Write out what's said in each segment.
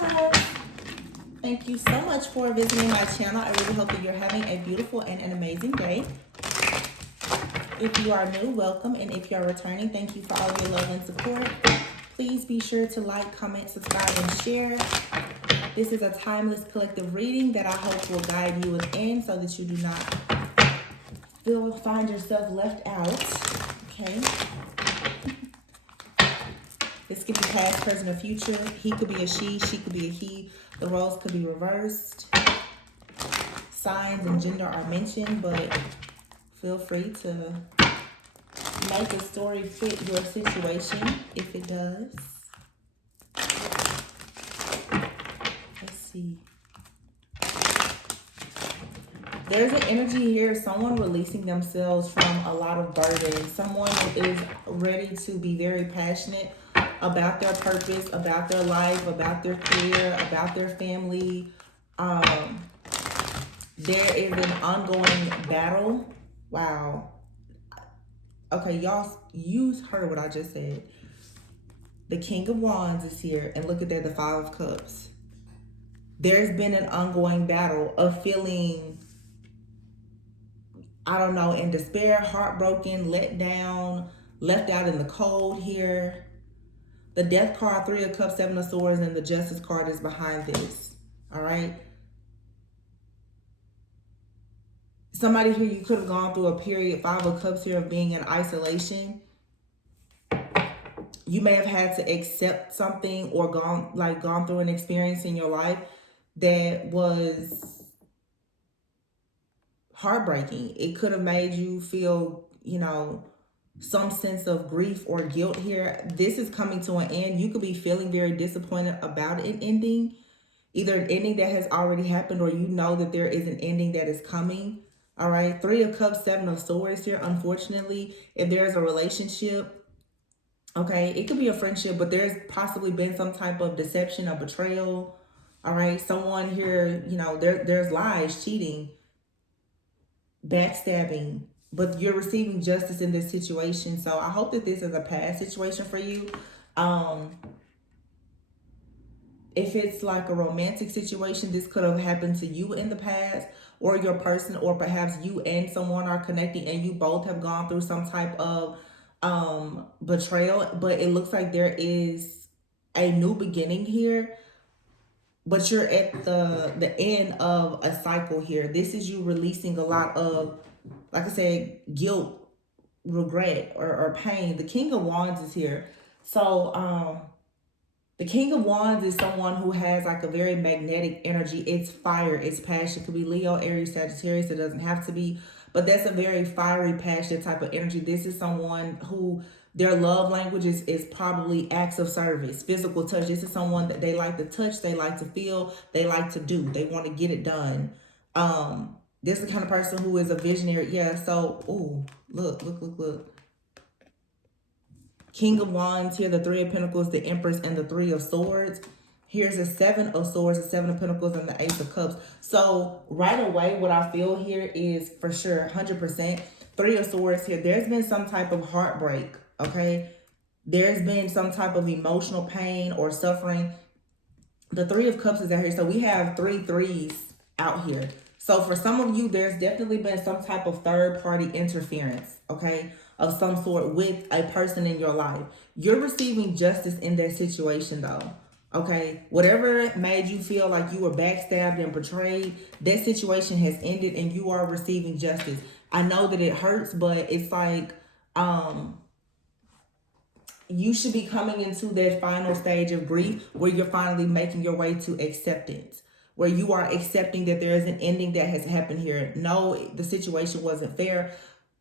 Hello. Thank you so much for visiting my channel. I really hope that you're having a beautiful and an amazing day. If you are new, welcome. And if you are returning, thank you for all your love and support. Please be sure to like, comment, subscribe, and share. This is a timeless collective reading that I hope will guide you within so that you do not find yourself left out. Okay. This could be past, present, or future. He could be a she could be a he. The roles could be reversed. Signs and gender are mentioned, but feel free to make the story fit your situation if it does. Let's see. There's an energy here, someone releasing themselves from a lot of burden. Someone is ready to be very passionate about their purpose, about their life, about their career, about their family. There is an ongoing battle. Wow. Okay, y'all, you heard what I just said. The King of Wands is here, and look at that, the Five of Cups. There's been an ongoing battle of feeling, I don't know, in despair, heartbroken, let down, left out in the cold here. The Death card, Three of Cups, Seven of Swords, and the Justice card is behind this. All right. Somebody here, you could have gone through a period, Five of Cups here, of being in isolation. You may have had to accept something or gone through an experience in your life that was heartbreaking. It could have made you feel, some sense of grief or guilt here. This is coming to an end. You could be feeling very disappointed about an ending, either an ending that has already happened or you know that there is an ending that is coming. All right. Three of Cups, Seven of Swords here. Unfortunately, if there's a relationship, okay, it could be a friendship, but there's possibly been some type of deception or betrayal. All right. Someone here, there's lies, cheating, backstabbing, but you're receiving justice in this situation. So I hope that this is a past situation for you. If it's like a romantic situation, this could have happened to you in the past, or your person, or perhaps you and someone are connecting and you both have gone through some type of betrayal. But it looks like there is a new beginning here, but you're at the end of a cycle here. This is you releasing a lot of, like I said, guilt, regret, or pain. The King of Wands is here. So the King of Wands is someone who has like a very magnetic energy. It's fire, it's passion. It could be Leo, Aries, Sagittarius. It doesn't have to be, but that's a very fiery, passionate type of energy. This is someone who their love language is probably acts of service, physical touch. This is someone that they like to touch, they like to feel, they like to do. They want to get it done. This is the kind of person who is a visionary. Yeah, so, ooh, look. King of Wands here, the Three of Pentacles, the Empress, and the Three of Swords. Here's the Seven of Swords, the Seven of Pentacles, and the Ace of Cups. So right away, what I feel here is for sure, 100%, Three of Swords here. There's been some type of heartbreak, okay? There's been some type of emotional pain or suffering. The Three of Cups is out here. So we have three threes out here. So for some of you, there's definitely been some type of third-party interference, okay, of some sort with a person in your life. You're receiving justice in that situation, though, okay? Whatever made you feel like you were backstabbed and betrayed, that situation has ended and you are receiving justice. I know that it hurts, but it's like you should be coming into that final stage of grief where you're finally making your way to acceptance, where you are accepting that there is an ending that has happened here. No, the situation wasn't fair.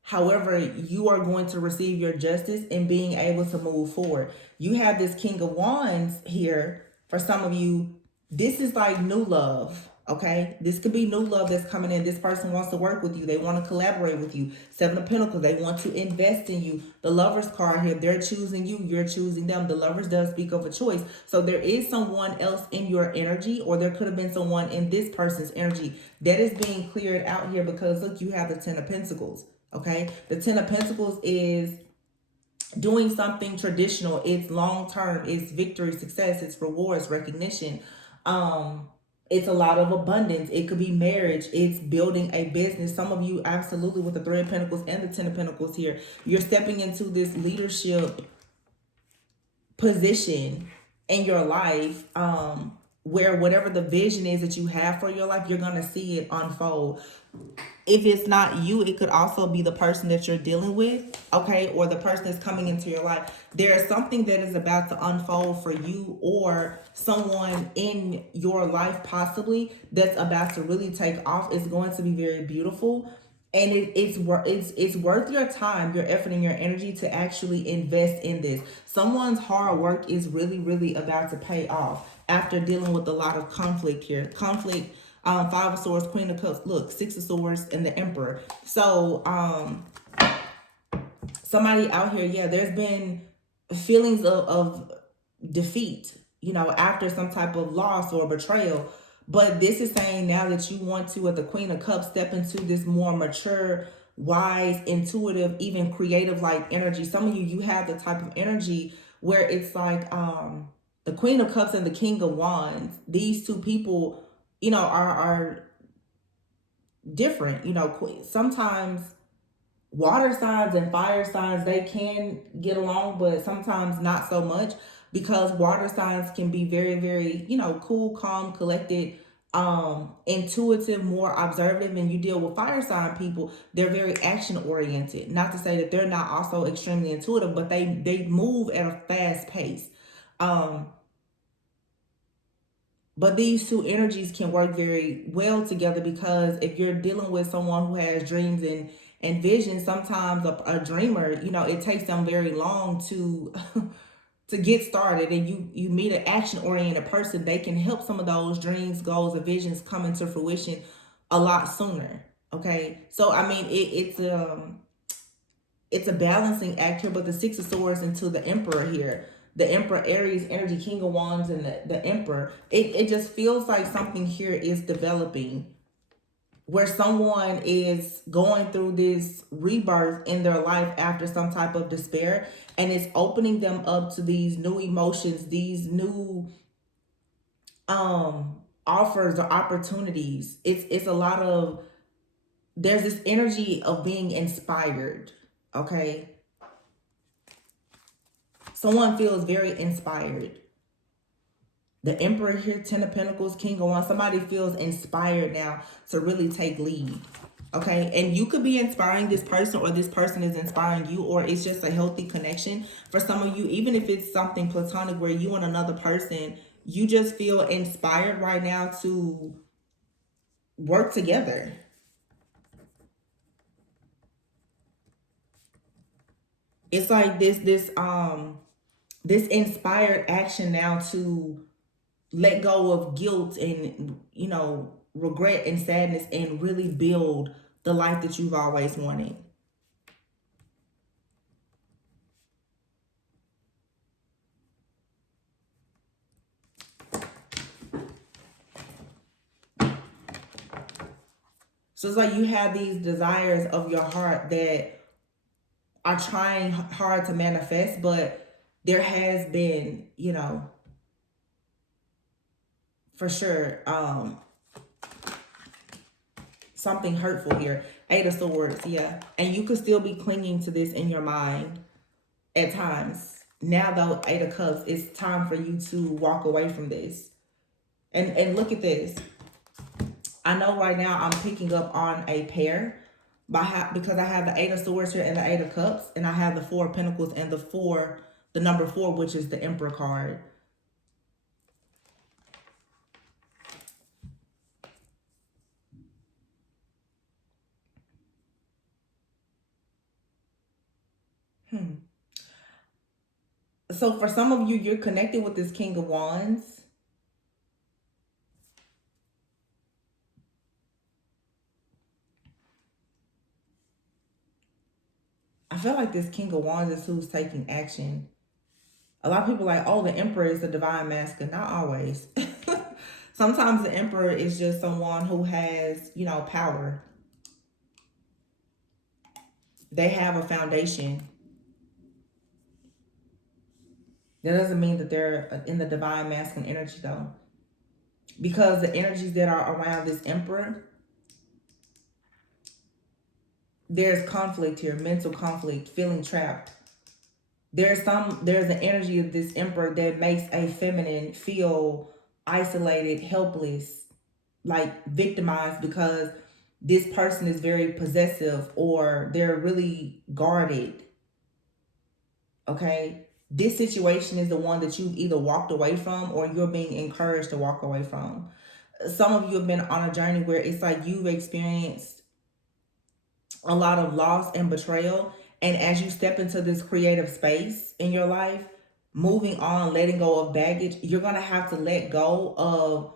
However, you are going to receive your justice and being able to move forward. You have this King of Wands here. For some of you, this is like new love, okay? This could be new love that's coming in. This person wants to work with you. They want to collaborate with you. Seven of Pentacles, they want to invest in you. The Lovers card here, they're choosing you. You're choosing them. The Lovers does speak of a choice. So there is someone else in your energy, or there could have been someone in this person's energy that is being cleared out here because, look, you have the Ten of Pentacles. Okay, the Ten of Pentacles is doing something traditional. It's long-term. It's victory, success. It's rewards, recognition. Um, it's a lot of abundance. It could be marriage. It's building a business. Some of you, absolutely, with the Three of Pentacles and the Ten of Pentacles here, you're stepping into this leadership position in your life, where whatever the vision is that you have for your life, you're going to see it unfold. If it's not you, it could also be the person that you're dealing with, okay, or the person that's coming into your life. There's something that is about to unfold for you or someone in your life possibly that's about to really take off. It's going to be very beautiful, and it's worth your time, your effort, and your energy to actually invest in this. Someone's hard work is really, really about to pay off after dealing with a lot of conflict here. Conflict, Five of Swords, Queen of Cups, look, Six of Swords, and the Emperor. So, somebody out here, yeah, there's been feelings of defeat, after some type of loss or betrayal. But this is saying now that you want to, with the Queen of Cups, step into this more mature, wise, intuitive, even creative like energy. Some of you have the type of energy where it's like the Queen of Cups and the King of Wands. These two people, are different. Sometimes water signs and fire signs, they can get along, but sometimes not so much, because water signs can be very, very, cool, calm, collected, intuitive, more observative. And you deal with fire sign people, they're very action oriented. Not to say that they're not also extremely intuitive, but they move at a fast pace. But these two energies can work very well together, because if you're dealing with someone who has dreams and visions, sometimes a dreamer, it takes them very long to to get started, and you meet an action oriented person, they can help some of those dreams, goals, and visions come into fruition a lot sooner. Okay, so I mean, it's a balancing act here. But the Six of Swords into the Emperor here, the Emperor, Aries energy, King of Wands, and the Emperor, it just feels like something here is developing, where someone is going through this rebirth in their life after some type of despair, and it's opening them up to these new emotions, these new offers or opportunities. It's a lot of, there's this energy of being inspired. Okay, someone feels very inspired. The Emperor here, Ten of Pentacles, King of Wands. Somebody feels inspired now to really take lead. Okay, and you could be inspiring this person, or this person is inspiring you, or it's just a healthy connection for some of you. Even if it's something platonic where you and another person, you just feel inspired right now to work together. It's like this inspired action now to let go of guilt and, regret and sadness, and really build the life that you've always wanted. So it's like you have these desires of your heart that are trying hard to manifest, but there has been, for sure, something hurtful here. Eight of Swords, yeah. And you could still be clinging to this in your mind at times. Now though, Eight of Cups, it's time for you to walk away from this. And look at this. I know right now I'm picking up on a pair because I have the Eight of Swords here and the Eight of Cups, and I have the Four of Pentacles and the number 4, which is the Emperor card. So for some of you, you're connected with this King of Wands. I feel like this King of Wands is who's taking action. A lot of people are like, oh, the Emperor is the divine masculine. Not always. Sometimes the Emperor is just someone who has, power. They have a foundation. That doesn't mean that they're in the divine masculine energy, though. because the energies that are around this Emperor, there's conflict here, mental conflict, feeling trapped. There's an energy of this Emperor that makes a feminine feel isolated, helpless, like victimized, because this person is very possessive or they're really guarded. Okay, this situation is the one that you've either walked away from or you're being encouraged to walk away from. Some of you have been on a journey where it's like you've experienced a lot of loss and betrayal, and as you step into this creative space in your life, moving on, letting go of baggage, you're going to have to let go of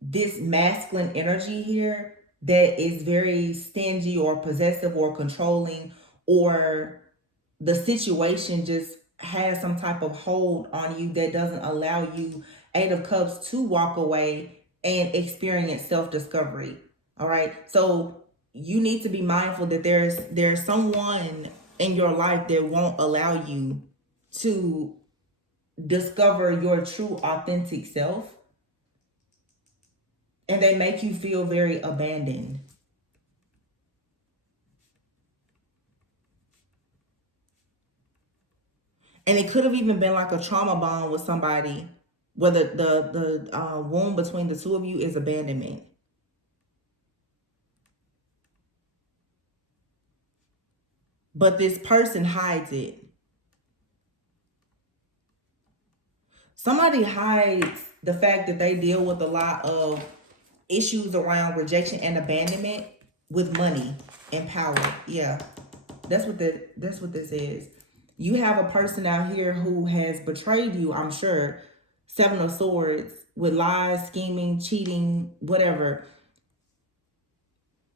this masculine energy here that is very stingy or possessive or controlling, or the situation just has some type of hold on you that doesn't allow you, Eight of Cups, to walk away and experience self-discovery. All right, so you need to be mindful that there's someone in your life that won't allow you to discover your true authentic self, and they make you feel very abandoned. And it could have even been like a trauma bond with somebody where the wound between the two of you is abandonment. But this person hides it. Somebody hides the fact that they deal with a lot of issues around rejection and abandonment with money and power. Yeah. That's what this is. You have a person out here who has betrayed you, I'm sure. Seven of Swords, with lies, scheming, cheating, whatever.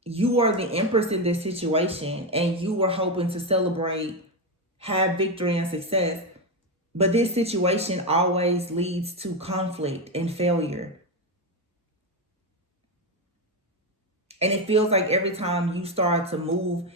You are the empress in this situation and you were hoping to celebrate, have victory and success. But this situation always leads to conflict and failure. And it feels like every time you start to move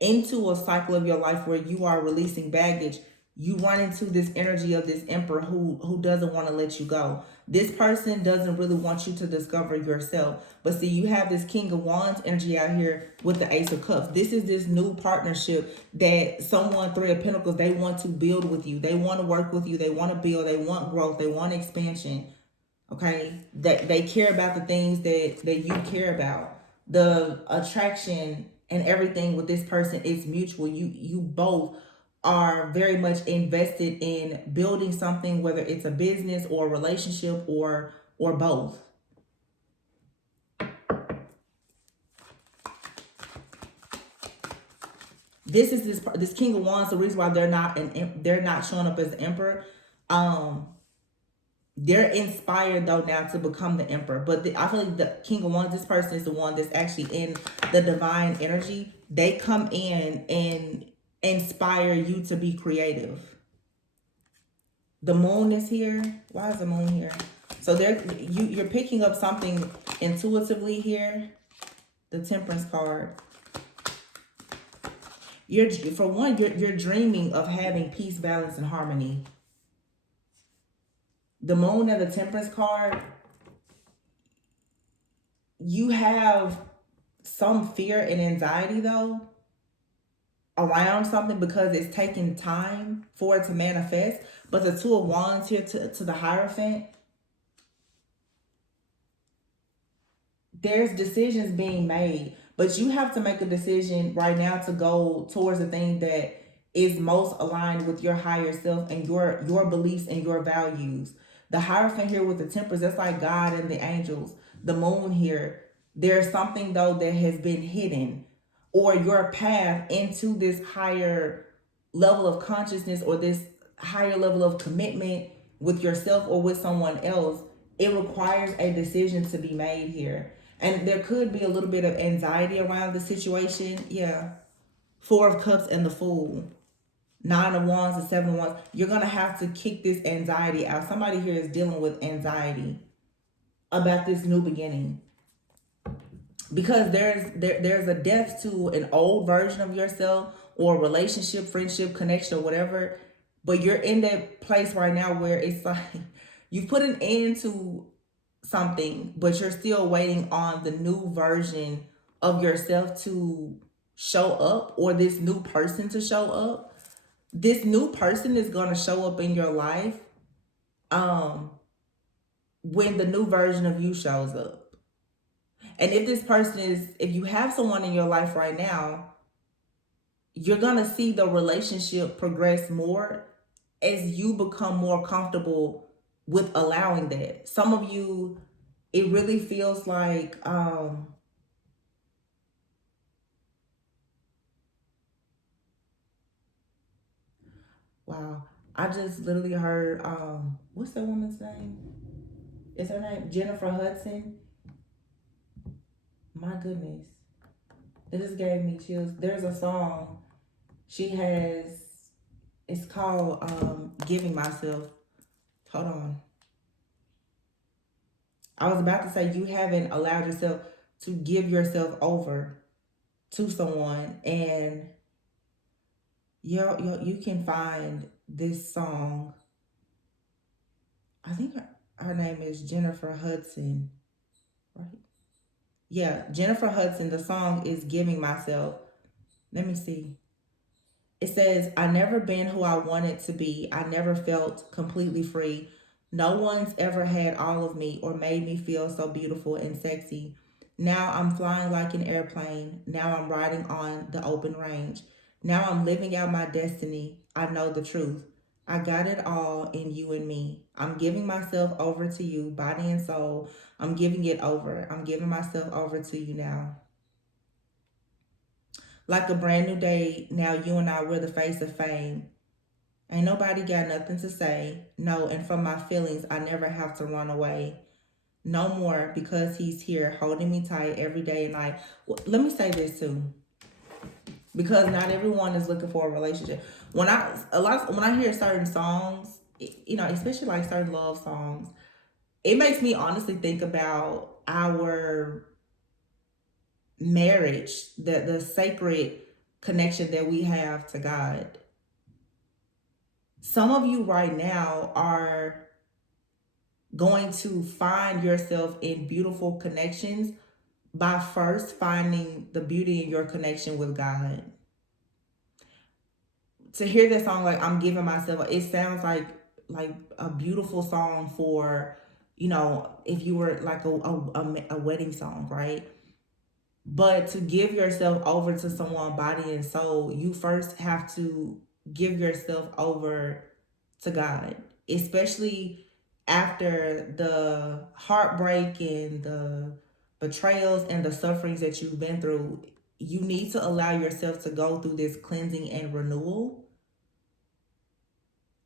into a cycle of your life where you are releasing baggage, you run into this energy of this Emperor who doesn't want to let you go. This person doesn't really want you to discover yourself. But see, you have this King of Wands energy out here with the Ace of Cups. This is this new partnership that someone, Three of Pentacles, they want to build with you. They want to work with you. They want to build. They want growth. They want expansion. Okay? That they care about the things that you care about. The attraction and everything with this person is mutual. You both are very much invested in building something, whether it's a business or a relationship or both. This is this King of Wands. The reason why they're not showing up as the Emperor. They're inspired though now to become the Emperor, but I feel like the King of Wands, this person is the one that's actually in the divine energy. They come in and inspire you to be creative. The moon is here. Why is the moon here? So you're picking up something intuitively here. The Temperance card. You're dreaming of having peace, balance, and harmony. The moon and the Temperance card, you have some fear and anxiety though around something because it's taking time for it to manifest. But the Two of Wands here to the Hierophant, there's decisions being made, but you have to make a decision right now to go towards the thing that is most aligned with your higher self and your beliefs and your values. The Hierophant here with the Temperance, that's like God and the angels. The moon here, there's something though that has been hidden, or your path into this higher level of consciousness or this higher level of commitment with yourself or with someone else. It requires a decision to be made here. And there could be a little bit of anxiety around the situation. Yeah. Four of Cups and the Fool. Nine of Wands and Seven of Wands. You're going to have to kick this anxiety out. Somebody here is dealing with anxiety about this new beginning. Because there's a death to an old version of yourself or relationship, friendship, connection, or whatever. But you're in that place right now where it's like you've put an end to something, but you're still waiting on the new version of yourself to show up, or this new person to show up. This new person is going to show up in your life um when the new version of you shows up. And if this person is, if you have someone in your life right now, you're going to see the relationship progress more as you become more comfortable with allowing that. Some of you, it really feels like wow, I just literally heard what's that woman's name? Is her name Jennifer Hudson? My goodness. It just gave me chills. There's a song she has, it's called Giving Myself. Hold on. I was about to say, you haven't allowed yourself to give yourself over to someone, and you can find this song. I think her name is Jennifer Hudson, right? Yeah, Jennifer Hudson. The song is Giving Myself. Let me see. It says, I never been who I wanted to be. I never felt completely free. No one's ever had all of me or made me feel so beautiful and sexy. Now I'm flying like an airplane. Now I'm riding on the open range. Now I'm living out my destiny. I know the truth. I got it all in you and me. I'm giving myself over to you, body and soul. I'm giving it over. I'm giving myself over to you now. Like a brand new day, now you and I, we're the face of fame. Ain't nobody got nothing to say. No, and from my feelings, I never have to run away. No more, because he's here holding me tight every day and night. Well, let me say this too, because not everyone is looking for a relationship. When I hear certain songs, especially like certain love songs, it makes me honestly think about our marriage, the sacred connection that we have to God. Some of you right now are going to find yourself in beautiful connections by first finding the beauty in your connection with God. To hear that song, like I'm giving myself, it sounds like a beautiful song for, if you were like a wedding song, right? But to give yourself over to someone body and soul, you first have to give yourself over to God, especially after the heartbreak and the betrayals and the sufferings that you've been through. You need to allow yourself to go through this cleansing and renewal.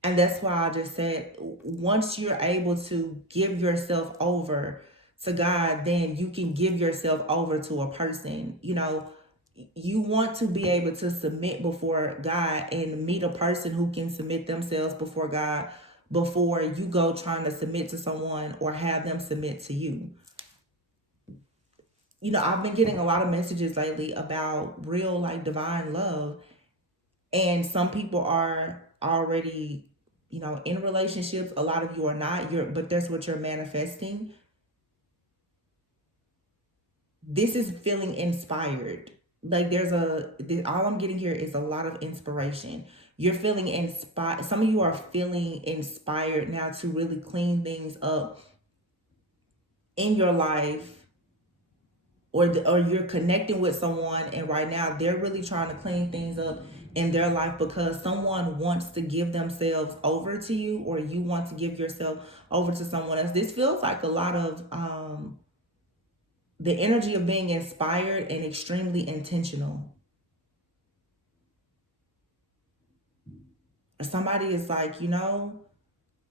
And that's why I just said, once you're able to give yourself over to God, then you can give yourself over to a person. You want to be able to submit before God and meet a person who can submit themselves before God before you go trying to submit to someone or have them submit to you. I've been getting a lot of messages lately about real, like, divine love. And some people are already, in relationships. A lot of you are not. But that's what you're manifesting. This is feeling inspired. Like all I'm getting here is a lot of inspiration. You're feeling inspired. Some of you are feeling inspired now to really clean things up in your life, or you're connecting with someone, and right now they're really trying to clean things up in their life because someone wants to give themselves over to you, or you want to give yourself over to someone else. This feels like a lot of the energy of being inspired and extremely intentional. Somebody is like,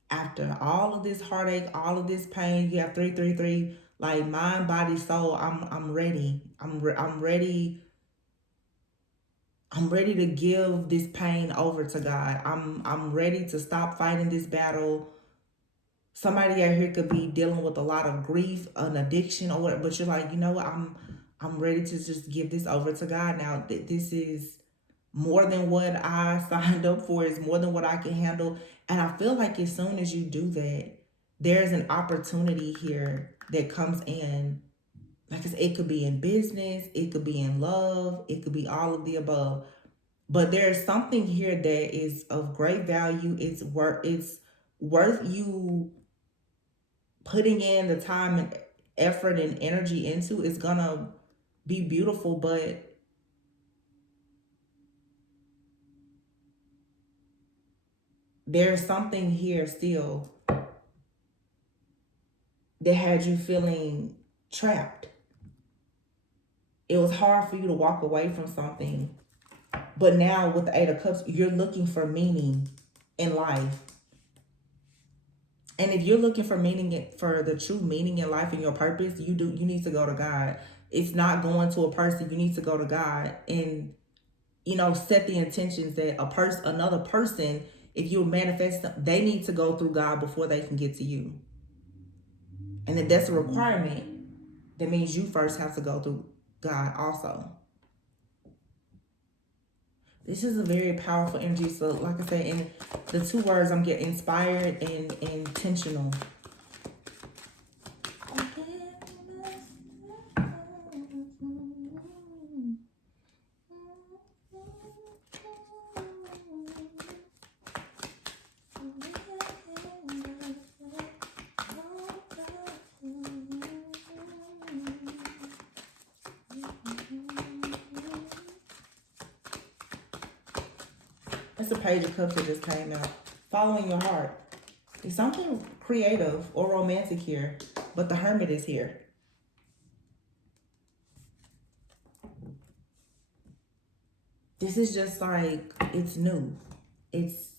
after all of this heartache, all of this pain, you have 333, like mind, body, soul. I'm ready. I'm ready. I'm ready to give this pain over to God. I'm ready to stop fighting this battle. Somebody out here could be dealing with a lot of grief, an addiction, or whatever, but you're like, you know what? I'm ready to just give this over to God now. This is more than what I signed up for. It's more than what I can handle. And I feel like as soon as you do that, there's an opportunity here that comes in. Like I said, it could be in business, it could be in love, it could be all of the above. But there's something here that is of great value. It's worth you putting in the time and effort and energy into. It's gonna be beautiful, but there's something here still that had you feeling trapped. It was hard for you to walk away from something, but now with the Eight of Cups, you're looking for meaning in life. And if you're looking for for the true meaning in life and your purpose, you need to go to God. It's not going to a person. You need to go to God and set the intentions that another person, if you manifest them, they need to go through God before they can get to you. And if that's a requirement, that means you first have to go through God also. This is a very powerful energy. So like I said, in the two words I'm getting, inspired and intentional. That's the Page of Cups that just came out. Following your heart. There's something creative or romantic here, but the Hermit is here. This is just like, it's new. It's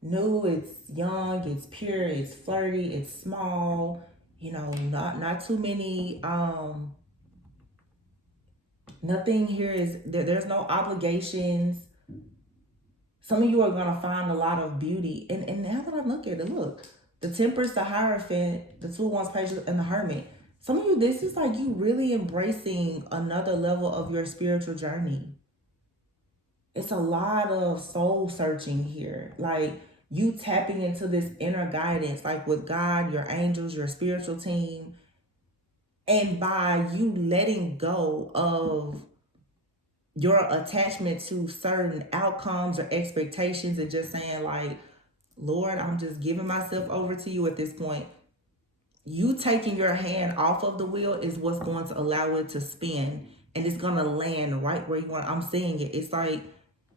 new, it's young, it's pure, it's flirty, it's small. Not too many, nothing here is, there's no obligations. Some of you are going to find a lot of beauty. And now that I look at it, look, the Temperance, the Hierophant, the Two Wands Page, and the Hermit. Some of you, this is like you really embracing another level of your spiritual journey. It's a lot of soul searching here. Like you tapping into this inner guidance, like with God, your angels, your spiritual team. And by you letting go of your attachment to certain outcomes or expectations and just saying like, Lord, I'm just giving myself over to you at this point. You taking your hand off of the wheel is what's going to allow it to spin, and it's going to land right where you want. I'm seeing it. It's like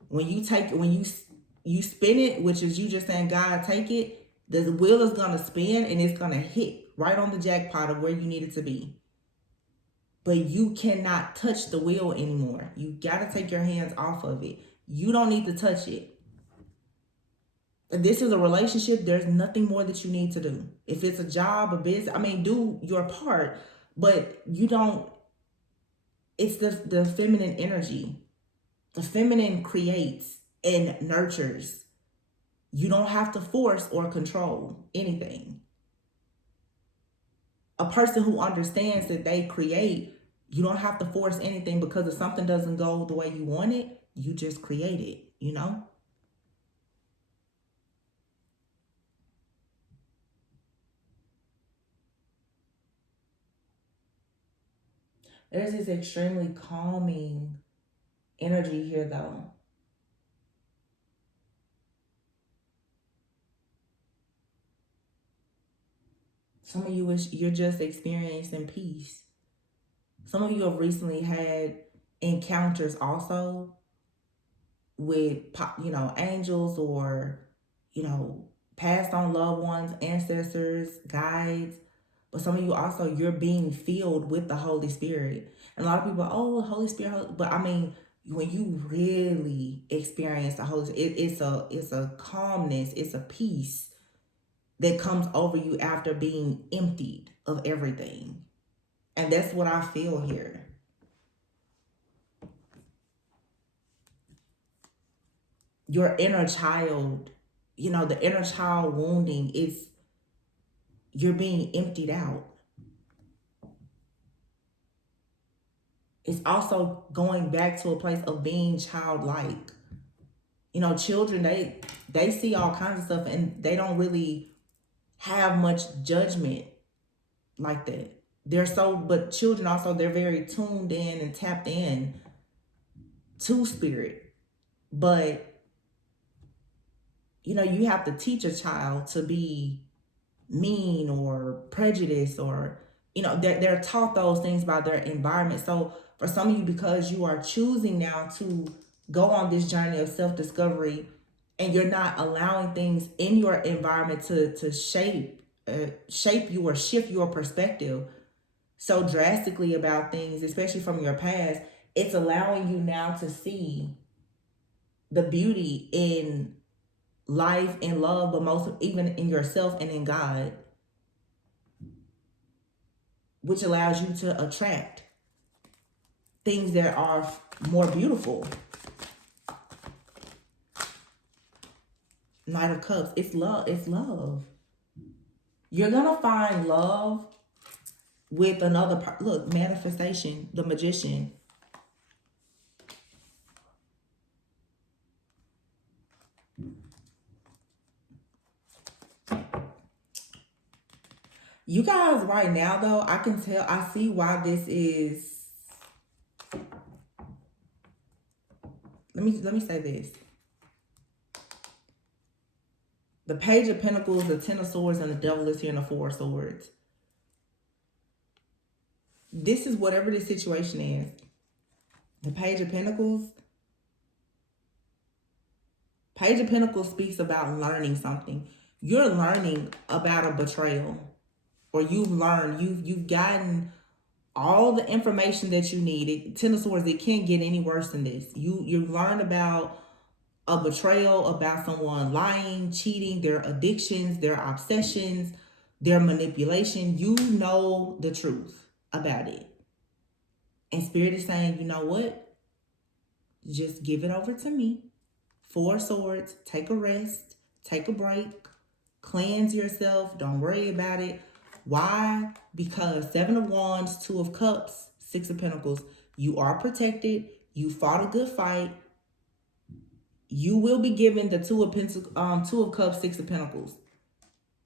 when you spin it, which is you just saying, God, take it, the wheel is going to spin and it's going to hit right on the jackpot of where you need it to be. But you cannot touch the wheel anymore. You got to take your hands off of it. You don't need to touch it. If this is a relationship, there's nothing more that you need to do. If it's a job, a business, do your part, but you don't, it's the feminine energy. The feminine creates and nurtures. You don't have to force or control anything. A person who understands that they create, you don't have to force anything, because if something doesn't go the way you want it, you just create it, There's this extremely calming energy here, though. Some of you, you're just experiencing peace. Some of you have recently had encounters also with, angels or, passed on loved ones, ancestors, guides. But some of you also, you're being filled with the Holy Spirit. And a lot of people, oh, Holy Spirit. But when you really experience the Holy Spirit, it's a calmness, it's a peace that comes over you after being emptied of everything. And that's what I feel here. Your inner child, the inner child wounding is, you're being emptied out. It's also going back to a place of being childlike. Children, they see all kinds of stuff and they don't really have much judgment like that. But children also, they're very tuned in and tapped in to spirit. But, you have to teach a child to be mean or prejudiced, or, they're taught those things by their environment. So for some of you, because you are choosing now to go on this journey of self-discovery, and you're not allowing things in your environment to shape you or shift your perspective so drastically about things, especially from your past, it's allowing you now to see the beauty in life and love, but most even in yourself and in God, which allows you to attract things that are more beautiful. Knight of Cups, it's love. It's love. You're gonna find love with another look, manifestation, the Magician. You guys right now though, I see why this is. Let me say this. The Page of Pentacles, the Ten of Swords, and the Devil is here in the Four of Swords. This is whatever the situation is. The Page of Pentacles. Page of Pentacles speaks about learning something. You're learning about a betrayal. Or you've gotten all the information that you need. Ten of Swords, it can't get any worse than this. You learn about a betrayal, about someone lying, cheating, their addictions, their obsessions, their manipulation. You know the truth about it. And Spirit is saying, you know what? Just give it over to me. Four of Swords, take a rest, take a break, cleanse yourself, don't worry about it. Why? Because Seven of Wands, Two of Cups, Six of Pentacles. You are protected. You fought a good fight. You will be given the Two of Cups, Six of Pentacles.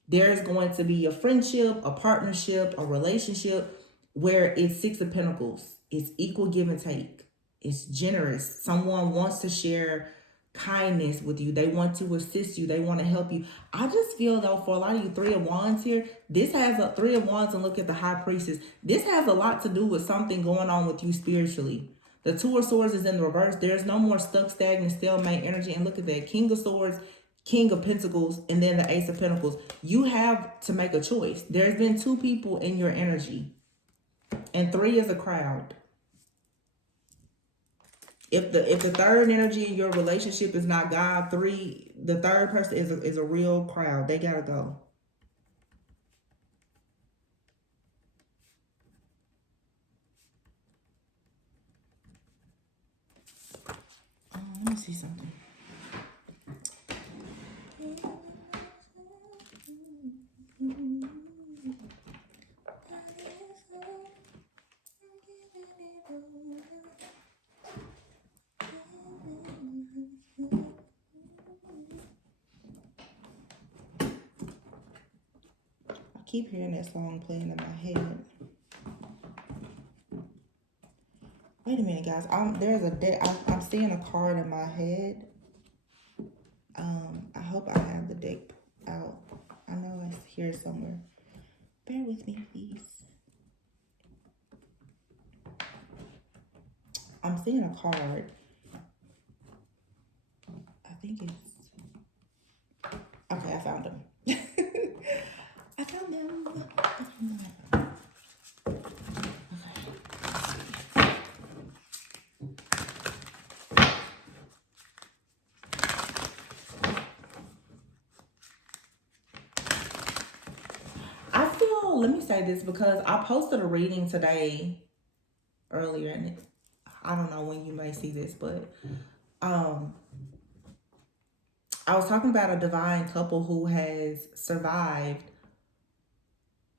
There's going to be a friendship, a partnership, a relationship where it's Six of Pentacles. It's equal give and take. It's generous. Someone wants to share kindness with you. They want to assist you. They want to help you. I just feel though, for a lot of you Three of Wands here, this has a Three of Wands, and look at the High Priestess. This has a lot to do with something going on with you spiritually. The Two of Swords is in the reverse. There's no more stuck, stagnant, stalemate energy. And look at that. King of Swords, King of Pentacles, and then the Ace of Pentacles. You have to make a choice. There's been two people in your energy. And three is a crowd. If the third energy in your relationship is not God, the third person is a real crowd. They gotta go. Let me see something. I keep hearing that song playing in my head. Wait a minute, guys. There's a deck. I'm seeing a card in my head. I hope I have the deck out. I know it's here somewhere. Bear with me, please. I'm seeing a card. I think it's... Okay, I found him. I found him. Let me say this because I posted a reading today earlier, and I don't know when you may see this, but I was talking about a divine couple who has survived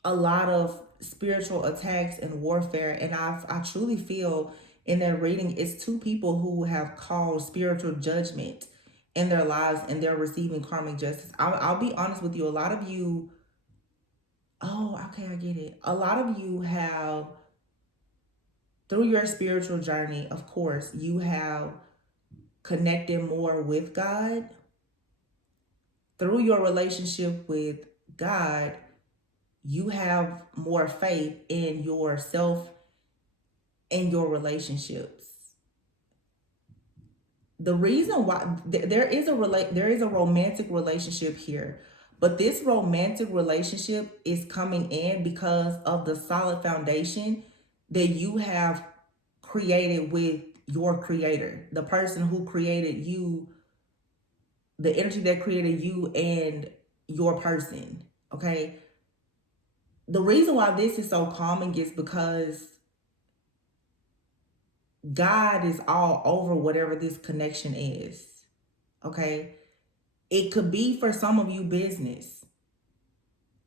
a lot of spiritual attacks and warfare, and I truly feel in their reading it's two people who have caused spiritual judgment in their lives, and they're receiving karmic justice. I'll be honest with you, a lot of you Oh, okay, I get it. A lot of you have, through your spiritual journey, of course, you have connected more with God. Through your relationship with God, you have more faith in yourself and your relationships. The reason why there is a romantic relationship here, but this romantic relationship is coming in because of the solid foundation that you have created with your creator, the person who created you, the energy that created you and your person. Okay, the reason why this is so common is because God is all over whatever this connection is. Okay, it could be for some of you business.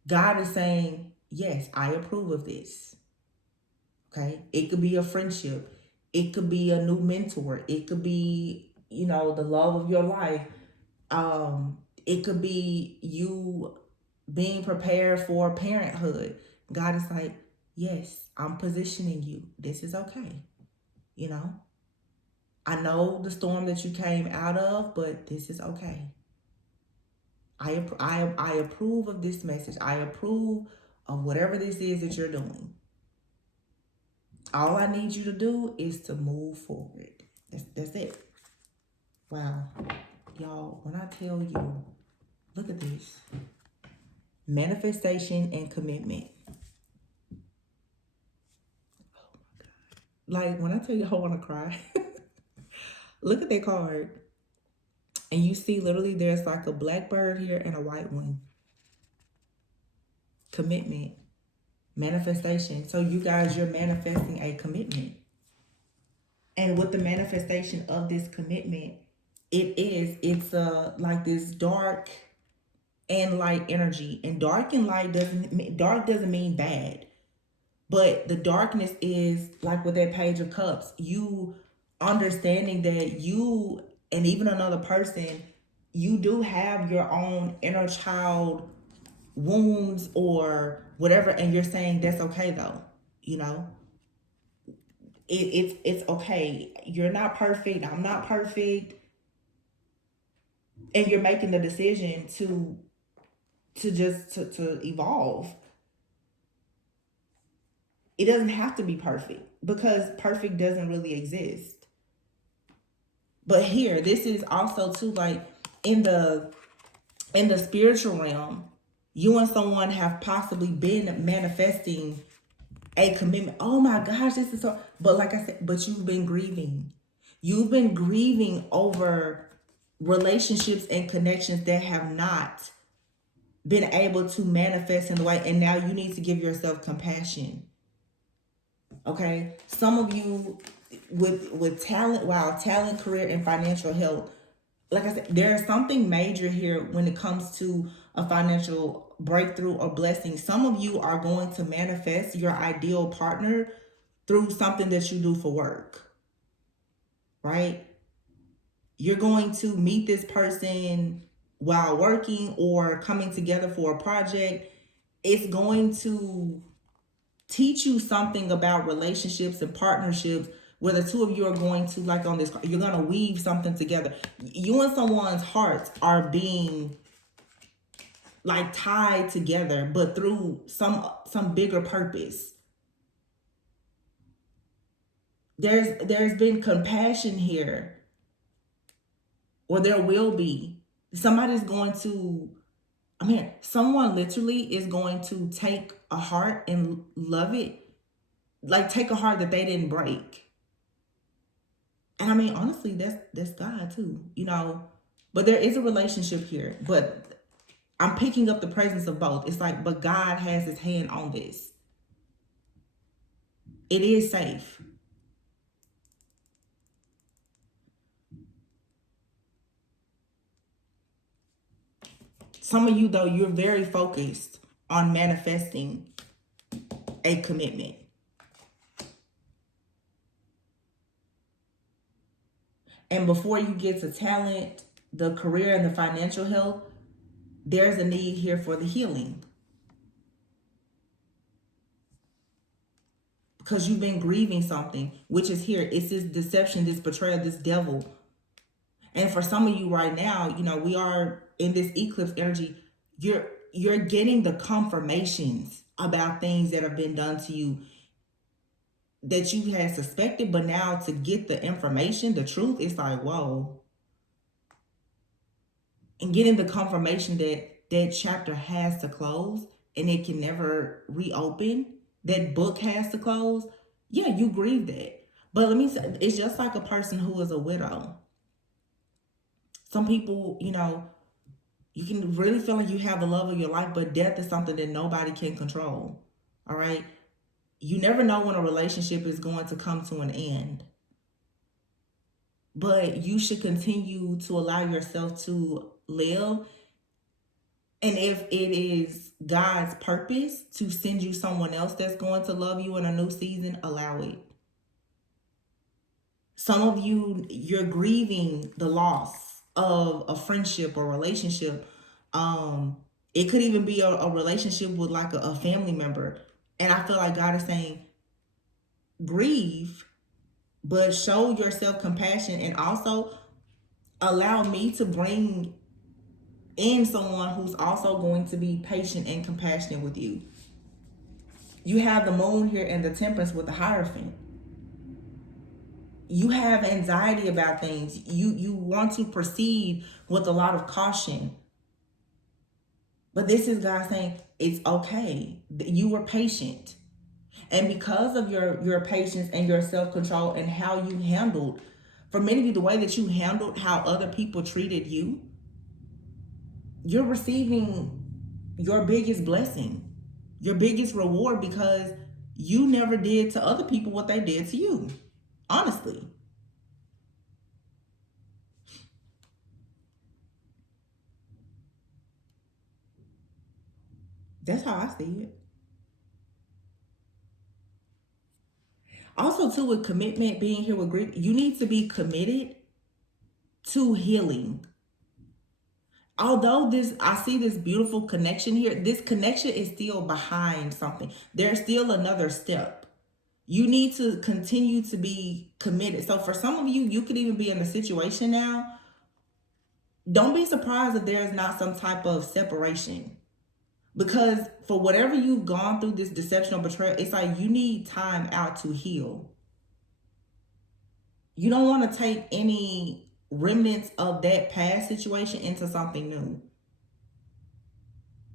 God is saying, yes, I approve of this. Okay. It could be a friendship. It could be a new mentor. It could be, the love of your life. It could be you being prepared for parenthood. God is like, yes, I'm positioning you. This is okay. You know, I know the storm that you came out of, but this is okay. I approve of this message. I approve of whatever this is that you're doing. All I need you to do is to move forward. That's it. Wow. Y'all, when I tell you, look at this. Manifestation and commitment. Like when I tell you I want to cry, look at that card. And you see literally there's like a black bird here and a white one. Commitment. Manifestation. So you guys, you're manifesting a commitment. And with the manifestation of this commitment, it's like this dark and light energy. And dark and light doesn't mean bad. But the darkness is like with that page of cups, you understanding that you and even another person, you do have your own inner child wounds or whatever, and you're saying that's okay though, you know. It's okay. You're not perfect. I'm not perfect, and you're making the decision to evolve. It doesn't have to be perfect because perfect doesn't really exist. But here, this is also too like in the spiritual realm, you and someone have possibly been manifesting a commitment. Oh my gosh, this is so. But like I said, but you've been grieving. You've been grieving over relationships and connections that have not been able to manifest in the way, and now you need to give yourself compassion. Okay, some of you with talent, wow, talent, career, and financial health. Like I said, there's something major here when it comes to a financial breakthrough or blessing. Some of you are going to manifest your ideal partner through something that you do for work, right? You're going to meet this person while working or coming together for a project. It's going to teach you something about relationships and partnerships where the two of you are going to, like on this, you're going to weave something together. You and someone's hearts are being like tied together, but through some bigger purpose. There's been compassion here, or there will be. Somebody's going to, someone literally is going to take a heart and love it, like take a heart that they didn't break. And honestly, that's God too, But there is a relationship here. But I'm picking up the presence of both. It's like, but God has his hand on this. It is safe. Some of you, though, you're very focused on manifesting a commitment. And before you get to talent, the career, and the financial health, there's a need here for the healing. because you've been grieving something, which is here. It's this deception, this betrayal, this devil. And for some of you right now, we are in this eclipse energy. You're getting the confirmations about things that have been done to you that you had suspected, but now to get the information, the truth, it's like, whoa. And getting the confirmation that that chapter has to close and it can never reopen, that book has to close. Yeah, you grieve that. But let me say, it's just like a person who is a widow. Some people, you can really feel like you have the love of your life, but death is something that nobody can control. All right? You never know when a relationship is going to come to an end. But you should continue to allow yourself to live. And if it is God's purpose to send you someone else that's going to love you in a new season, allow it. Some of you, you're grieving the loss of a friendship or relationship. It could even be a relationship with like a family member. And I feel like God is saying, grieve, but show yourself compassion, and also allow me to bring in someone who's also going to be patient and compassionate with you. You have the moon here and the temperance with the Hierophant. You have anxiety about things. You want to proceed with a lot of caution. But this is God saying, it's okay. You were patient. And because of your patience and your self-control and how you handled, for many of you, the way that you handled how other people treated you, you're receiving your biggest blessing, your biggest reward, because you never did to other people what they did to you. Honestly. That's how I see it. Also, too, with commitment, being here with grief, you need to be committed to healing. Although I see this beautiful connection here, this connection is still behind something. There's still another step. You need to continue to be committed. So for some of you, you could even be in a situation now. Don't be surprised if there's not some type of separation. Because for whatever you've gone through, this deception or betrayal, it's like you need time out to heal. You don't want to take any remnants of that past situation into something new.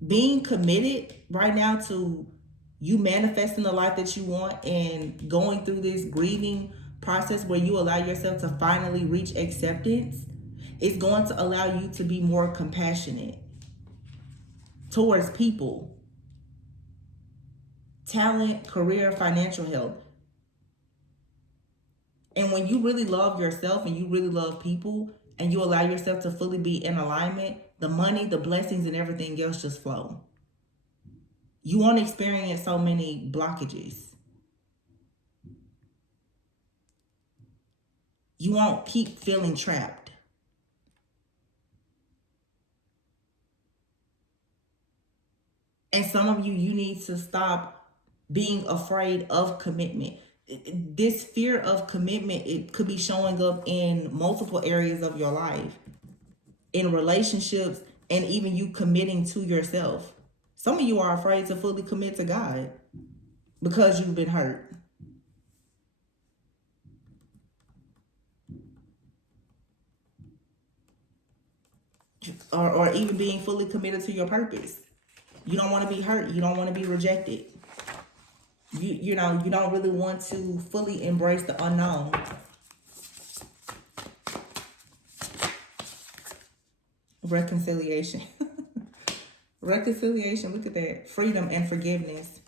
Being committed right now to you manifesting the life that you want and going through this grieving process where you allow yourself to finally reach acceptance is going to allow you to be more compassionate towards people, talent, career, financial health. And when you really love yourself and you really love people and you allow yourself to fully be in alignment, the money, the blessings, and everything else just flow. You won't experience so many blockages. You won't keep feeling trapped. And some of you, you need to stop being afraid of commitment. This fear of commitment, it could be showing up in multiple areas of your life, in relationships, and even you committing to yourself. Some of you are afraid to fully commit to God because you've been hurt. Or even being fully committed to your purpose. You don't want to be hurt. You don't want to be rejected. You don't really want to fully embrace the unknown. Reconciliation. Reconciliation, look at that. Freedom and forgiveness.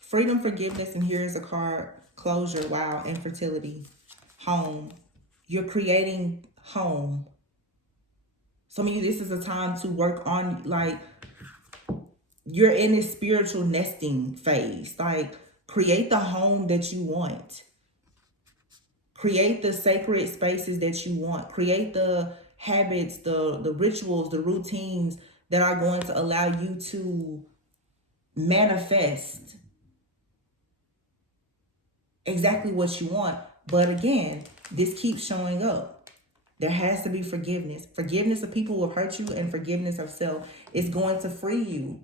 Freedom, forgiveness, and here's a card. Closure, wow, infertility. Home. You're creating home. Some of you, this is a time to work on, like, you're in this spiritual nesting phase. Like, create the home that you want. Create the sacred spaces that you want. Create the habits, the rituals, the routines that are going to allow you to manifest exactly what you want. But again, this keeps showing up. There has to be forgiveness. Forgiveness of people who have hurt you and forgiveness of self is going to free you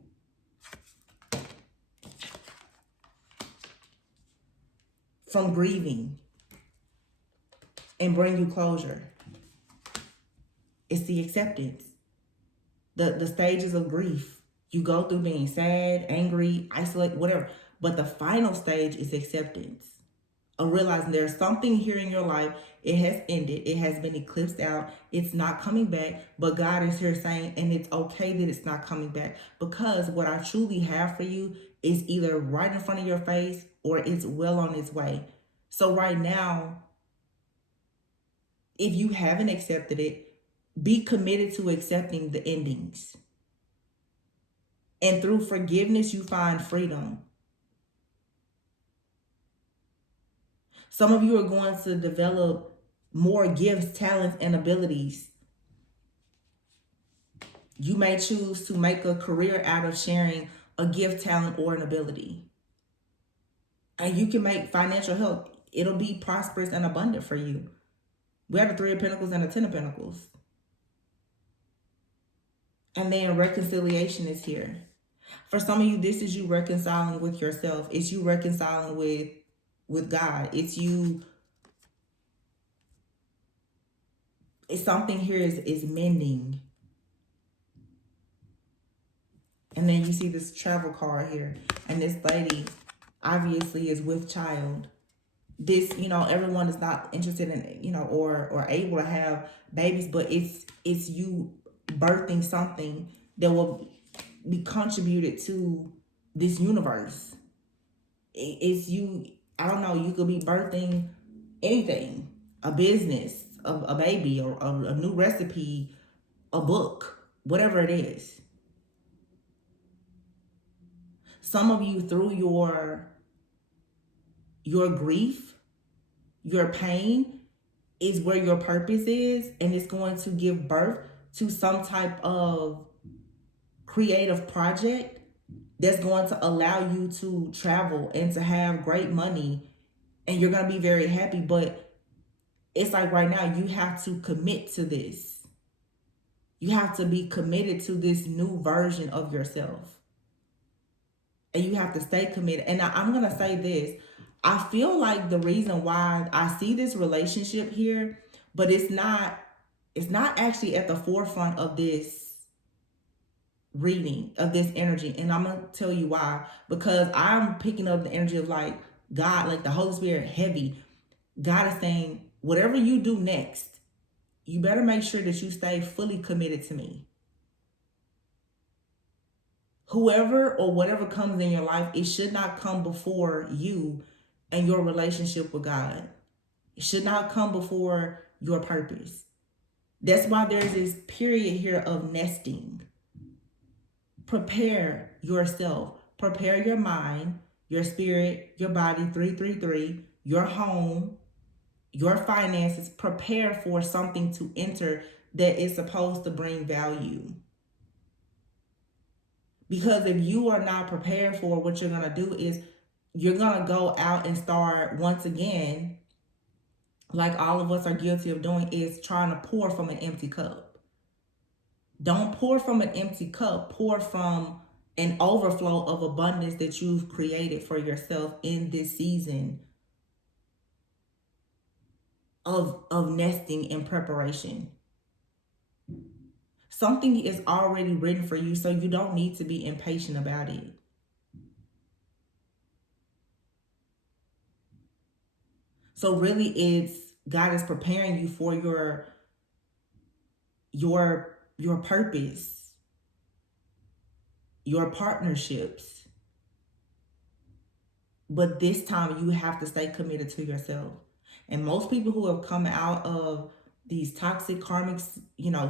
from grieving and bring you closure. It's the acceptance. The stages of grief. You go through being sad, angry, isolated, whatever. But the final stage is acceptance. Of realizing there's something here in your life. It has ended. It has been eclipsed out. It's not coming back. But God is here saying, and it's okay that it's not coming back. Because what I truly have for you is either right in front of your face or it's well on its way. So right now, if you haven't accepted it, be committed to accepting the endings. And through forgiveness, you find freedom. Some of you are going to develop more gifts, talents, and abilities. You may choose to make a career out of sharing a gift, talent, or an ability. And you can make financial help. It'll be prosperous and abundant for you. We have the 3 of Pentacles and the 10 of Pentacles. And then reconciliation is here. For some of you, this is you reconciling with yourself. It's you reconciling with God. It's something here is mending. And then you see this travel card here. And this lady obviously is with child. This, everyone is not interested in, or able to have babies, but it's you birthing something that will be contributed to this universe. It's you, I don't know, you could be birthing anything, a business, a baby, or a new recipe, a book, whatever it is. Some of you, through your grief, your pain, is where your purpose is, and it's going to give birth to some type of creative project that's going to allow you to travel and to have great money, and you're going to be very happy. But it's like right now, you have to commit to this. You have to be committed to this new version of yourself. And you have to stay committed. And I'm going to say this. I feel like the reason why I see this relationship here, but it's not actually at the forefront of this reading, of this energy. And I'm going to tell you why. Because I'm picking up the energy of like God, like the Holy Spirit, heavy. God is saying, whatever you do next, you better make sure that you stay fully committed to me. Whoever or whatever comes in your life, it should not come before you and your relationship with God. It should not come before your purpose. That's why there's this period here of nesting. Prepare yourself. Prepare your mind, your spirit, your body, 333, your home, your finances. Prepare for something to enter that is supposed to bring value. Because if you are not prepared for what you're going to do is you're going to go out and start once again, like all of us are guilty of doing, is trying to pour from an empty cup. Don't pour from an empty cup. Pour from an overflow of abundance that you've created for yourself in this season of nesting and preparation. Something is already written for you, so you don't need to be impatient about it. So really, it's God is preparing you for your purpose, your partnerships. But this time you have to stay committed to yourself. And most people who have come out of these toxic karmic,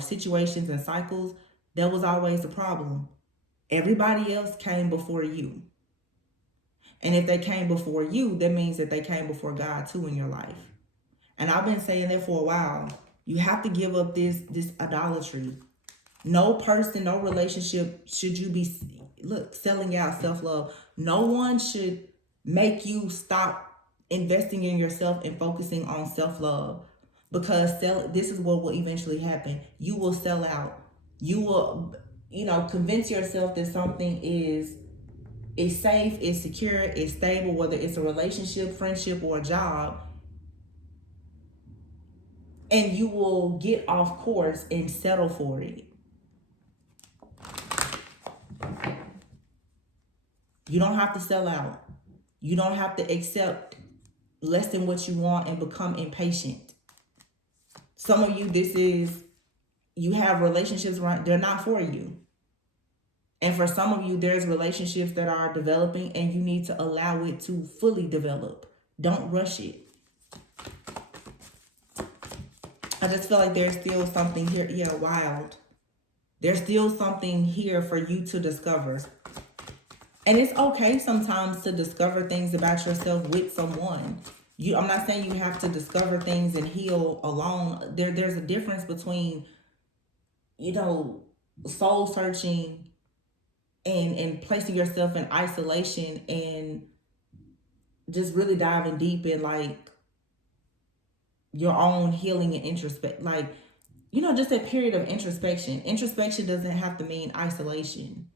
situations and cycles, that was always the problem. Everybody else came before you. And if they came before you, that means that they came before God too in your life. And I've been saying that for a while. You have to give up this idolatry. No person, no relationship should you be selling out self-love. No one should make you stop investing in yourself and focusing on self-love, because this is what will eventually happen. You will sell out. You will, convince yourself that something is safe, is secure, is stable, whether it's a relationship, friendship, or a job, and you will get off course and settle for it. You don't have to sell out. You don't have to accept less than what you want and become impatient. Some of you, you have relationships, right? They're not for you. And for some of you, there's relationships that are developing and you need to allow it to fully develop. Don't rush it. I just feel like there's still something here. Yeah, wild. There's still something here for you to discover. And it's okay sometimes to discover things about yourself with someone. I'm not saying you have to discover things and heal alone. There's a difference between, soul searching and placing yourself in isolation and just really diving deep in like your own healing and introspect, like, just a period of introspection. Introspection doesn't have to mean isolation.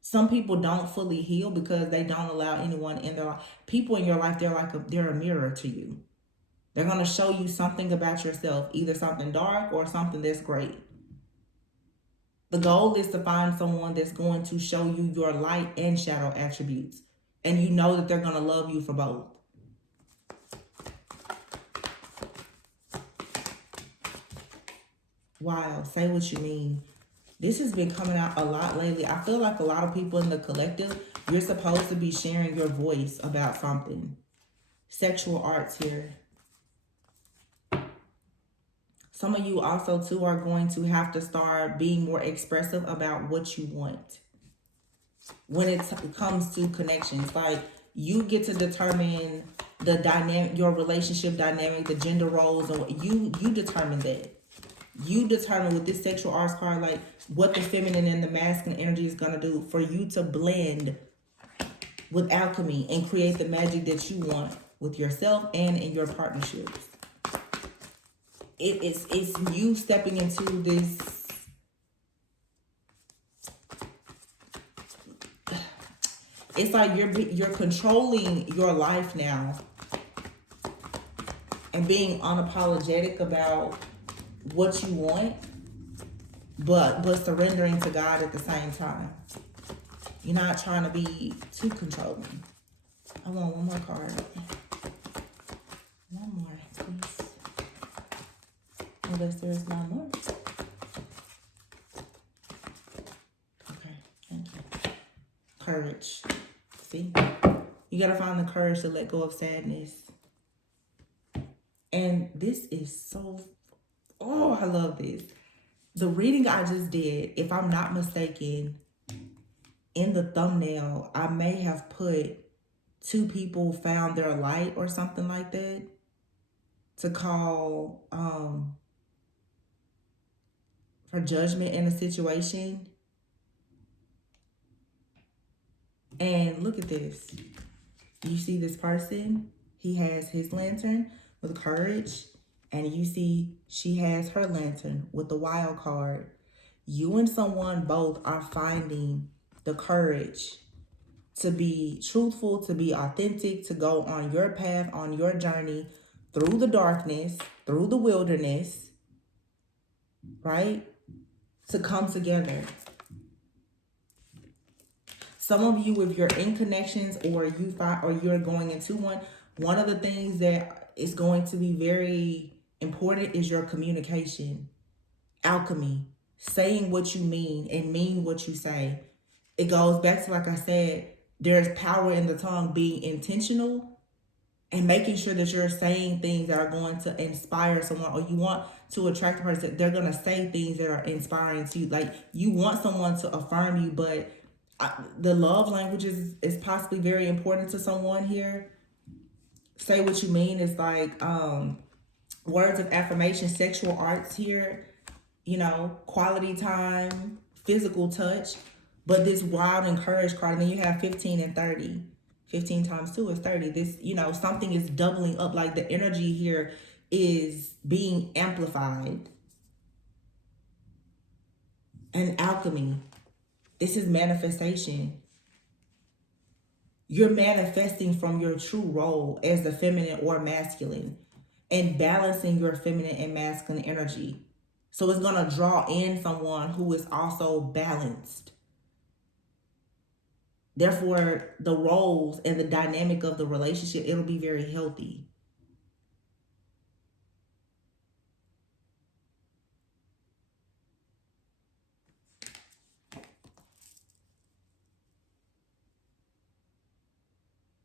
Some people don't fully heal because they don't allow anyone in their life. People in your life, they're a mirror to you. They're going to show you something about yourself, either something dark or something that's great. The goal is to find someone that's going to show you your light and shadow attributes. And you know that they're going to love you for both. Wow, say what you mean. This has been coming out a lot lately. I feel like a lot of people in the collective, you're supposed to be sharing your voice about something. Sexual arts here. Some of you also too are going to have to start being more expressive about what you want. When it comes to connections, like you get to determine the dynamic, your relationship dynamic, the gender roles, and you determine that. You determine with this sexual arts card, like what the feminine and the masculine energy is going to do for you to blend with alchemy and create the magic that you want with yourself and in your partnerships. It's you stepping into this. It's like you're controlling your life now and being unapologetic about what you want, but surrendering to God at the same time. You're not trying to be too controlling. I want one more card. One more, please. Unless there's no more. Okay, thank you. Courage. See? You gotta find the courage to let go of sadness. And this is so... Oh, I love this. The reading I just did, if I'm not mistaken, in the thumbnail, I may have put 2 people found their light or something like that to call for judgment in a situation. And look at this. You see this person? He has his lantern with courage. And you see she has her lantern with the wild card. You and someone both are finding the courage to be truthful, to be authentic, to go on your path, on your journey, through the darkness, through the wilderness, right? To come together. Some of you, if you're in connections or you're going into one of the things that is going to be very important is your communication. Alchemy. Saying what you mean and mean what you say. It goes back to, like I said, there's power in the tongue. Being intentional and making sure that you're saying things that are going to inspire someone, or you want to attract a person. They're going to say things that are inspiring to you. Like you want someone to affirm you, but the love language is possibly very important to someone here. Say what you mean is like words of affirmation, sexual arts here, quality time, physical touch. But this wild and courage card, and then you have 15 and 30. 15 times 2 is 30. This, something is doubling up. Like the energy here is being amplified. And alchemy. This is manifestation. You're manifesting from your true role as the feminine or masculine and balancing your feminine and masculine energy. So it's going to draw in someone who is also balanced. Therefore, the roles and the dynamic of the relationship, it'll be very healthy.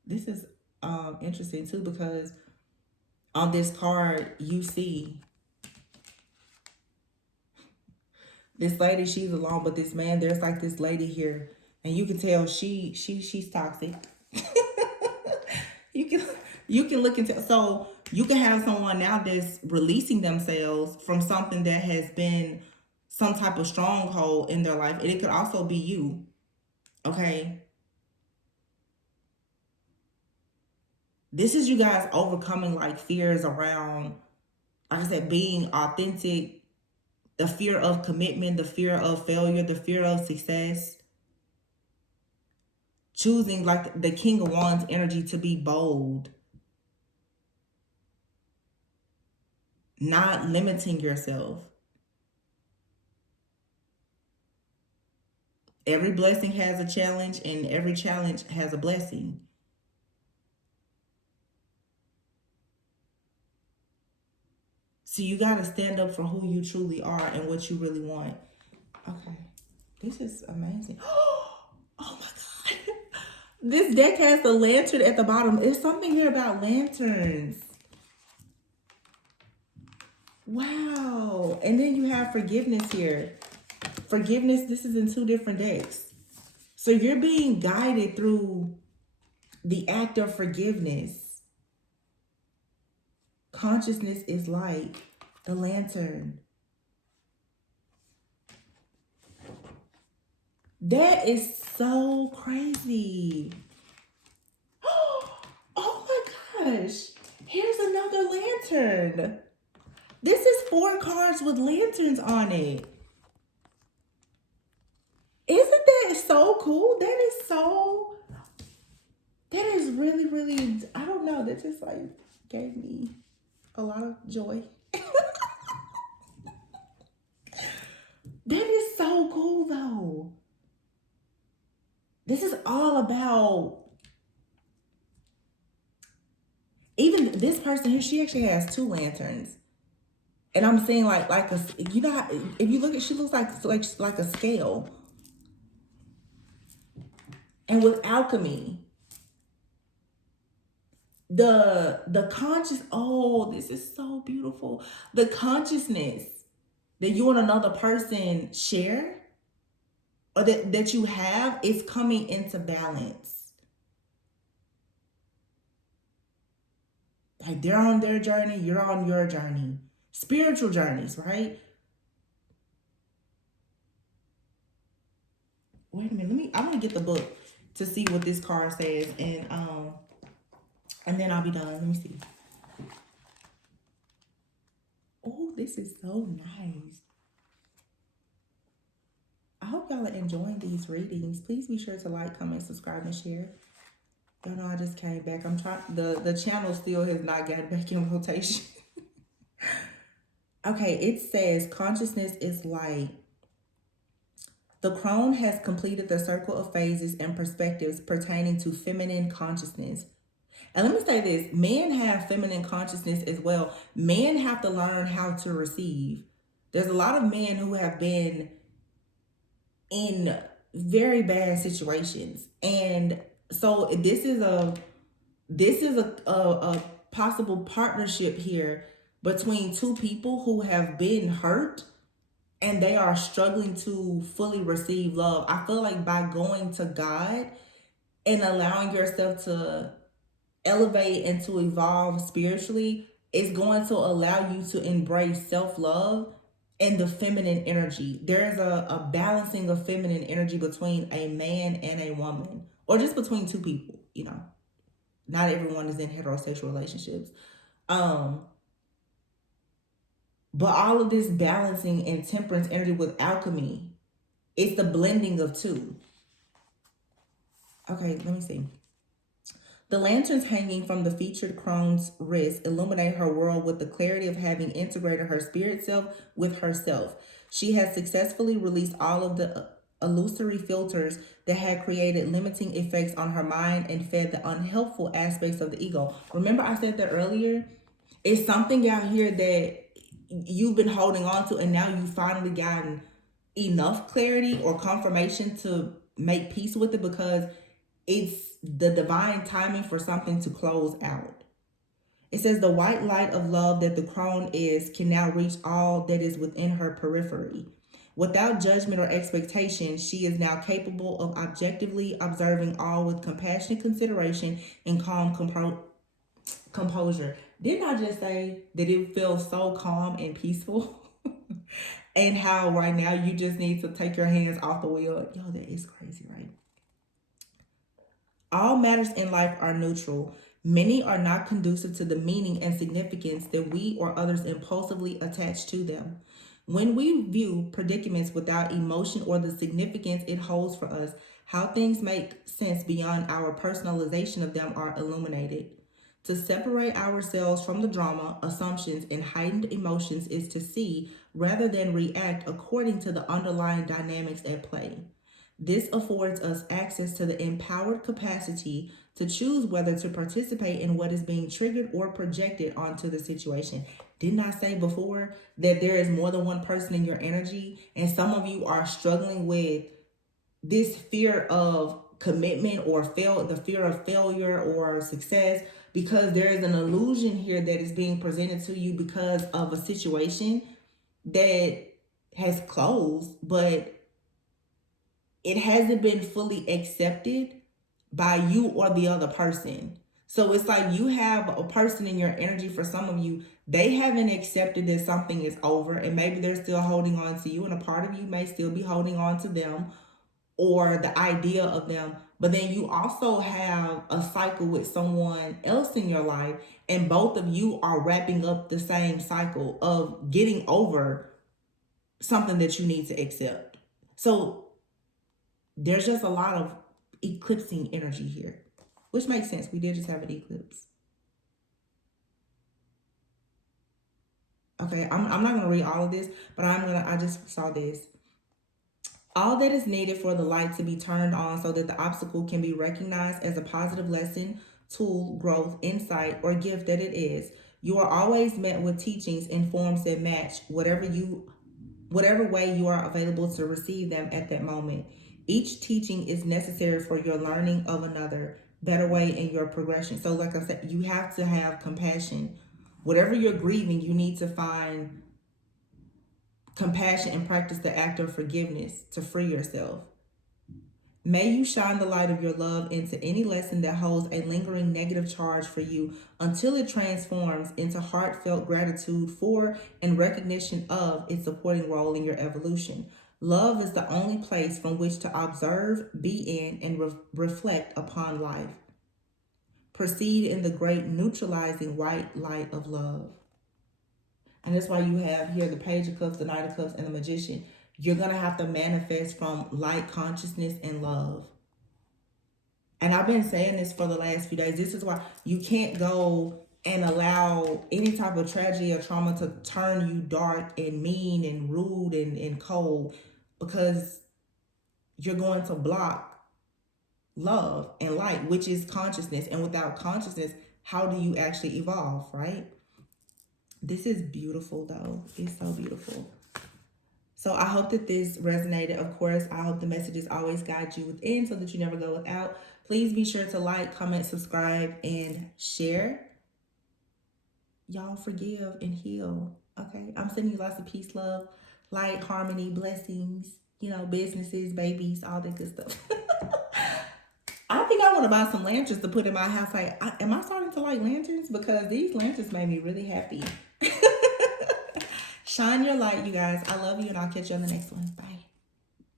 This is interesting too, because on this card you see this lady, she's alone, but this man, there's like this lady here, and you can tell she's toxic. you can you can look into, so you can have someone now that's releasing themselves from something that has been some type of stronghold in their life, and it could also be you. Okay, this is you guys overcoming like fears around, like I said, being authentic, the fear of commitment, the fear of failure, the fear of success. Choosing like the King of Wands energy to be bold, not limiting yourself. Every blessing has a challenge, and every challenge has a blessing. So you got to stand up for who you truly are and what you really want. Okay. This is amazing. Oh my God. This deck has the lantern at the bottom. There's something here about lanterns. Wow. And then you have forgiveness here. Forgiveness, this is in two different decks. So you're being guided through the act of forgiveness. Consciousness is light. The lantern. That is so crazy. Oh my gosh. Here's another lantern. This is 4 cards with lanterns on it. Isn't that so cool? That is really, really, I don't know. That just like gave me a lot of joy. That is so cool though. This is all about, even this person here, she actually has 2 lanterns. And I'm seeing like a, you know how, if you look at, she looks like a scale. And with alchemy, the conscious, oh, this is so beautiful. The consciousness that you and another person share, or that you have, is coming into balance. Like they're on their journey, you're on your journey. Spiritual journeys, right? Wait a minute, I'm gonna get the book to see what this card says, and then I'll be done. Let me see. Oh, this is so nice. I hope y'all are enjoying these readings. Please be sure to like, comment, subscribe, and share. Y'all know I just came back. I'm trying, the channel still has not gotten back in rotation. Okay, it says consciousness is light. The crone has completed the circle of phases and perspectives pertaining to feminine consciousness. And let me say this, men have feminine consciousness as well. Men have to learn how to receive. There's a lot of men who have been in very bad situations. And so this is a possible partnership here between 2 people who have been hurt and they are struggling to fully receive love. I feel like by going to God and allowing yourself to elevate and to evolve spiritually, it's going to allow you to embrace self-love and the feminine energy. There's a balancing of feminine energy between a man and a woman, or just between two people, you know. Not everyone is in heterosexual relationships. Um, but all of this balancing and temperance energy with alchemy, it's the blending of two. Okay, let me see. The lanterns hanging from the featured crone's wrist illuminate her world with the clarity of having integrated her spirit self with herself. She has successfully released all of the illusory filters that had created limiting effects on her mind and fed the unhelpful aspects of the ego. Remember, I said that earlier? It's something out here that you've been holding on to, and now you've finally gotten enough clarity or confirmation to make peace with it, because it's the divine timing for something to close out. It says the white light of love that the crone is can now reach all that is within her periphery. Without judgment or expectation, she is now capable of objectively observing all with compassionate consideration and calm composure. Didn't I just say that it feels so calm and peaceful? And how right now you just need to take your hands off the wheel. Yo, that is crazy, right? All matters in life are neutral. Many are not conducive to the meaning and significance that we or others impulsively attach to them. When we view predicaments without emotion or the significance it holds for us, how things make sense beyond our personalization of them are illuminated. To separate ourselves from the drama, assumptions, and heightened emotions is to see rather than react according to the underlying dynamics at play. This affords us access to the empowered capacity to choose whether to participate in what is being triggered or projected onto the situation. Didn't I say before that there is more than one person in your energy? And some of you are struggling with this fear of commitment or the fear of failure or success, because there is an illusion here that is being presented to you because of a situation that has closed, but it hasn't been fully accepted by you or the other person. So it's like you have a person in your energy. For some of you, they haven't accepted that something is over, and maybe they're still holding on to you, and a part of you may still be holding on to them or the idea of them. But then you also have a cycle with someone else in your life, and both of you are wrapping up the same cycle of getting over something that you need to accept. So there's just a lot of eclipsing energy here, which makes sense. We did just have an eclipse. Okay, I'm not gonna read all of this, but I just saw this. All that is needed for the light to be turned on so that the obstacle can be recognized as a positive lesson, tool, growth, insight, or gift that it is. You are always met with teachings in forms that match whatever way you are available to receive them at that moment. Each teaching is necessary for your learning of another better way in your progression. So like I said, you have to have compassion. Whatever you're grieving, you need to find compassion and practice the act of forgiveness to free yourself. May you shine the light of your love into any lesson that holds a lingering negative charge for you until it transforms into heartfelt gratitude for and recognition of its supporting role in your evolution. Love is the only place from which to observe, be in, and reflect upon life. Proceed in the great neutralizing white light of love. And that's why you have here the Page of Cups, the Knight of Cups, and the Magician. You're going to have to manifest from light consciousness and love. And I've been saying this for the last few days. This is why you can't go and allow any type of tragedy or trauma to turn you dark and mean and rude and cold, because you're going to block love and light, which is consciousness. And without consciousness, how do you actually evolve, right? This is beautiful, though. It's so beautiful. So I hope that this resonated. Of course, I hope the messages always guide you within so that you never go without. Please be sure to like, comment, subscribe, and share. Y'all forgive and heal, okay? I'm sending you lots of peace, love, light, harmony, blessings, businesses, babies, all that good stuff. I think I want to buy some lanterns to put in my house. Am I starting to like lanterns? Because these lanterns made me really happy. Shine your light, you guys. I love you, and I'll catch you on the next one. Bye.